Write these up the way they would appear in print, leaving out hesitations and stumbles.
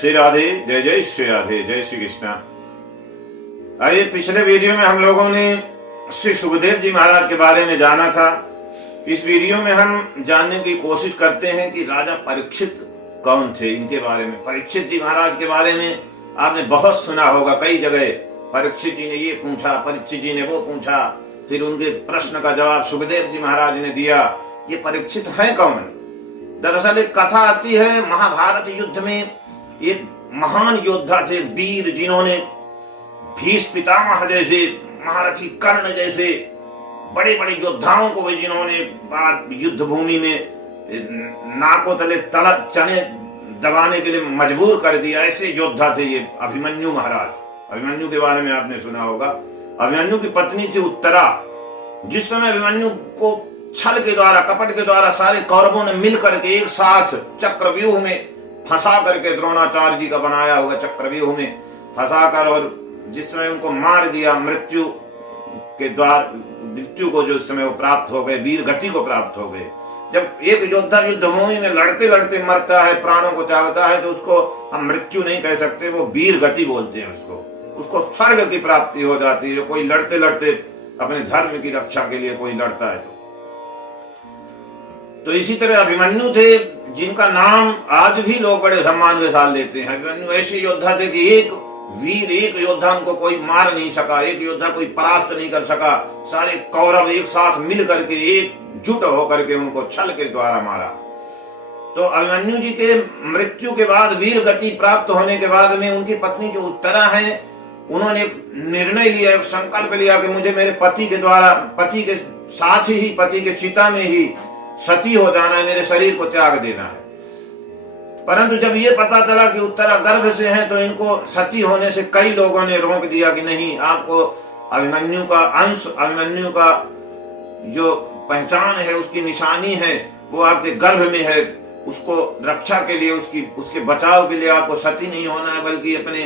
श्री राधे, जय जय श्री राधे, जय श्री कृष्णा। आइए, पिछले वीडियो में हम लोगों ने श्री सुखदेव जी महाराज के बारे में जाना था। इस वीडियो में हम जानने की कोशिश करते हैं कि राजा परीक्षित कौन थे। इनके बारे में, परीक्षित जी महाराज के बारे में आपने बहुत सुना होगा। कई जगह परीक्षित जी ने ये पूछा, परीक्षित जी ने वो पूछा, फिर उनके प्रश्न का जवाब सुखदेव जी महाराज ने दिया। ये परीक्षित हैं कौन? दरअसल एक कथा आती है, महाभारत युद्ध में एक महान योद्धा थे, वीर, जिन्होंने भीष्म पितामह जैसे, महारथी कर्ण जैसे बड़े बड़े योद्धाओं को भी जिन्होंने बाद युद्ध भूमि में नाकों तले चने दबाने के लिए मजबूर कर दिया, ऐसे योद्धा थे ये अभिमन्यु महाराज। अभिमन्यु के बारे में आपने सुना होगा। अभिमन्यु की पत्नी थी उत्तरा। जिस समय अभिमन्यु को छल के द्वारा, कपट के द्वारा सारे कौरवों ने मिल करके एक साथ चक्रव्यूह में फंसा करके, द्रोणाचार्य जी का बनाया हुआ चक्रव्यूह में फंसा कर, और जिस समय उनको मार दिया, मृत्यु को जो समय वो प्राप्त हो गए, वीर गति को प्राप्त हो गए। जब एक योद्धा युद्धभूमि में लड़ते लड़ते मरता है, प्राणों को त्यागता है, तो उसको हम मृत्यु नहीं कह सकते, वो वीर गति बोलते हैं उसको स्वर्ग की प्राप्ति हो जाती है। कोई लड़ते लड़ते अपने धर्म की रक्षा के लिए कोई लड़ता है तो इसी तरह अभिमन्यु थे, जिनका नाम आज भी लोग बड़े सम्मान के साथ लेते हैं। अभिमन्यु ऐसे योद्धा थे कि एक वीर, एक योद्धा उनको कोई मार नहीं सका, एक योद्धा कोई परास्त नहीं कर सका। सारे कौरव एक साथ मिल करके, एकजुट होकर के उनको छल के द्वारा मारा। तो अभिमन्यु जी के मृत्यु के बाद, वीर गति प्राप्त होने के बाद में, उनकी पत्नी जो उत्तरा है, उन्होंने एक निर्णय लिया, एक संकल्प लिया कि मुझे मेरे पति के द्वारा, पति के साथ ही, पति के चिता में ही सती हो जाना है, मेरे शरीर को त्याग देना है। परंतु जब ये पता चला कि उत्तरा गर्भ से हैं, तो इनको सती होने से कई लोगों ने रोक दिया कि नहीं, आपको अभिमन्यु का अंश, अभिमन्यु का जो पहचान है, उसकी निशानी है, वो आपके गर्भ में है। उसको रक्षा के लिए, उसके बचाव के लिए आपको सती नहीं होना है, बल्कि अपने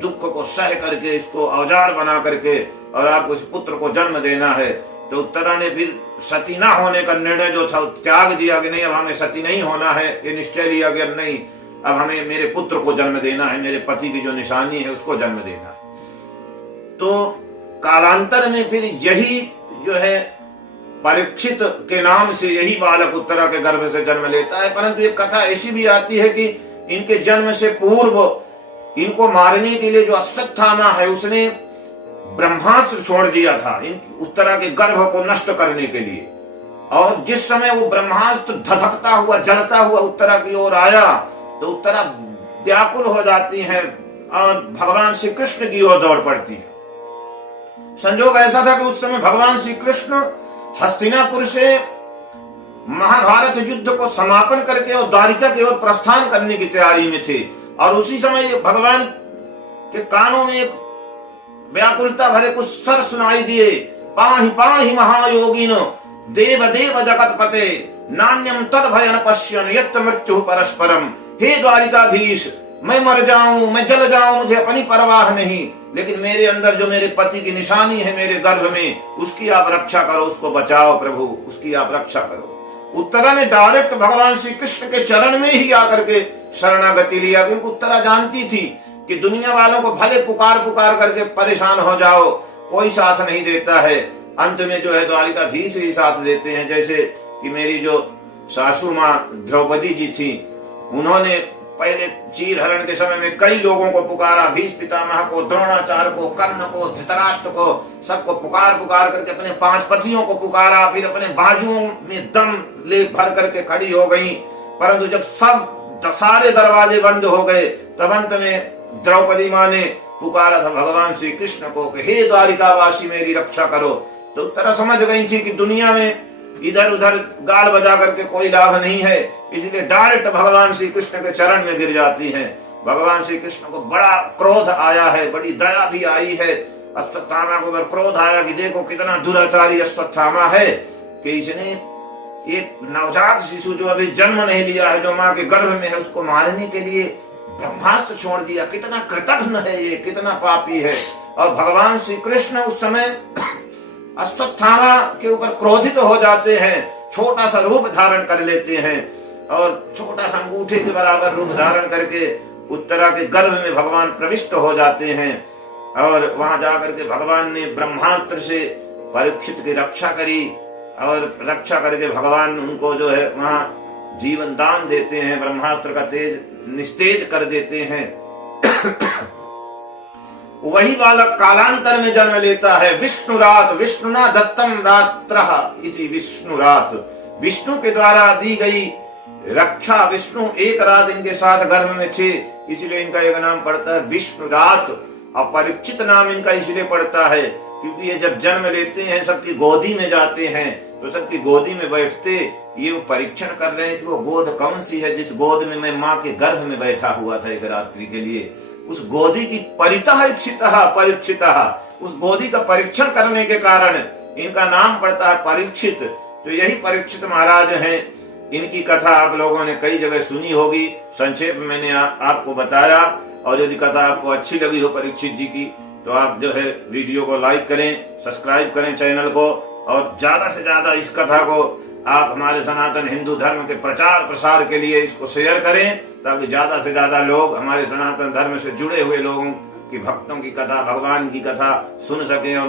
दुख को सह करके, इसको औजार बना करके, और आपको इस पुत्र को जन्म देना है। तो उत्तरा ने फिर सती ना होने का निर्णय जो था त्याग दिया कि नहीं, अब हमें सती नहीं होना है। ये निश्चय लिया कि अब नहीं, अब हमें मेरे पुत्र को जन्म देना है, मेरे पति की जो निशानी है उसको जन्म देना है। तो कालांतर में फिर यही जो है परीक्षित के नाम से यही बालक उत्तरा के गर्भ से जन्म लेता है। परंतु एक कथा ऐसी भी आती है कि इनके जन्म से पूर्व इनको मारने के लिए जो अश्वत्थामा है, उसने ब्रह्मास्त्र छोड़ दिया था उत्तरा के गर्भ को नष्ट करने के लिए। और जिस समय वो ब्रह्मास्त्र धधकता हुआ, जलता हुआ उत्तरा की ओर आया, तो उत्तरा व्याकुल हो जाती है और भगवान श्री कृष्ण की ओर दौड़ पड़ती है। संजोग ऐसा था कि उस समय भगवान श्री कृष्ण हस्तिनापुर से महाभारत युद्ध को समापन करके और द्वारिका की ओर प्रस्थान करने की तैयारी में थे। और उसी समय भगवान के कानों में एक व्याकुलता भरे कुछ स्वर सुनाई दिए, पाहि पाहि महायोगिनो देव देव जगत पते नान्यम तद भयन पश्यन यत् मृत्यु परस्परम। हे द्वारिकाधीश, मैं मर जाऊं, मैं जल जाऊं, मुझे अपनी परवाह नहीं, लेकिन मेरे अंदर जो मेरे पति की निशानी है मेरे गर्भ में, उसकी आप रक्षा करो, उसको बचाओ प्रभु, उसकी आप रक्षा करो। उत्तरा ने डायरेक्ट भगवान श्री कृष्ण के चरण में ही आकर के शरणागति लिया, क्योंकि उत्तरा जानती थी कि दुनिया वालों को भले पुकार पुकार करके परेशान हो जाओ, कोई साथ नहीं देता है। अंत में जो है द्वारिकाधीश ही साथ देते हैं। जैसे कि मेरी जो सासू माँ द्रौपदी जी थी, उन्होंने पहले चीर हरण के समय में कई लोगों को पुकारा, भीष्म पितामह को, द्रोणाचार्य को, कर्ण को, धृतराष्ट्र को, सबको पुकार पुकार करके अपने 5 पतियों को पुकारा। फिर अपने बाजुओं में दम ले भर करके खड़ी हो गई। परंतु जब सब सारे दरवाजे बंद हो गए, तब अंत में द्रौपदी माँ ने पुकारा था भगवान श्री कृष्ण को कि हे द्वारिकावासी, मेरी रक्षा करो। तो उत्तरा समझ गई थी कि दुनिया में इधर उधर गाल बजा करके कोई लाभ नहीं है, इसलिए डायरेक्ट भगवान श्री कृष्ण के चरण में गिर जाती हैं। भगवान श्री कृष्ण को बड़ा क्रोध आया है, बड़ी दया भी आई है। अश्वत्थामा को अगर क्रोध आया कि देखो कितना दुराचारी अश्वत्थामा है, कि इसने एक नवजात शिशु जो अभी जन्म नहीं लिया है, जो माँ के गर्भ में है, उसको मारने के लिए ब्रह्मास्त्र छोड़ दिया। कितना कृतघ्न है ये, कितना पापी है। और भगवान श्री कृष्ण उस समय अश्वत्थामा के ऊपर क्रोधित हो जाते हैं, छोटा सा रूप धारण कर लेते हैं और छोटा सा अंगूठे के बराबर रूप धारण करके उत्तरा के गर्भ में भगवान प्रविष्ट हो जाते हैं और वहां जाकर के भगवान ने ब्रह्मास्त्र से परीक्षित की रक्षा करी और रक्षा करके भगवान उनको जो है वहां जीवन दान देते हैं, ब्रह्मास्त्र का तेज निस्तेज कर देते हैं। वही बालक कालांतर में जन्म लेता है। विष्णुरात विष्णुना दत्तम रात्रः इति विष्णुरात, विष्णु के द्वारा दी गई रक्षा। विष्णु एक रात इनके साथ गर्भ में थे, इसलिए इनका एक नाम पड़ता है विष्णुरात। और परीक्षित नाम इनका इसलिए पड़ता है क्योंकि ये जब जन्म लेते हैं सबकी गोदी में जाते हैं, तो सबकी गोदी में बैठते ये वो परीक्षण कर रहे हैं कि वो गोद कौन सी है जिस गोद में मैं माँ के गर्भ में बैठा हुआ था एक रात्रि के लिए। उस गोदी की परीक्षितः, उस गोदी का परीक्षण करने के कारण इनका नाम पड़ता है परीक्षित। तो यही परीक्षित महाराज हैं। इनकी कथा आप लोगों ने कई जगह सुनी होगी, संक्षेप में मैंने आपको बताया। और यदि कथा आपको अच्छी लगी हो परीक्षित जी की, तो आप जो है वीडियो को लाइक करें, सब्सक्राइब करें चैनल को, और ज्यादा से ज्यादा इस कथा को आप हमारे सनातन हिंदू धर्म के प्रचार प्रसार के लिए इसको शेयर करें, ताकि ज्यादा से ज्यादा लोग हमारे सनातन धर्म से जुड़े हुए लोगों की, भक्तों की कथा, भगवान की कथा सुन सकें और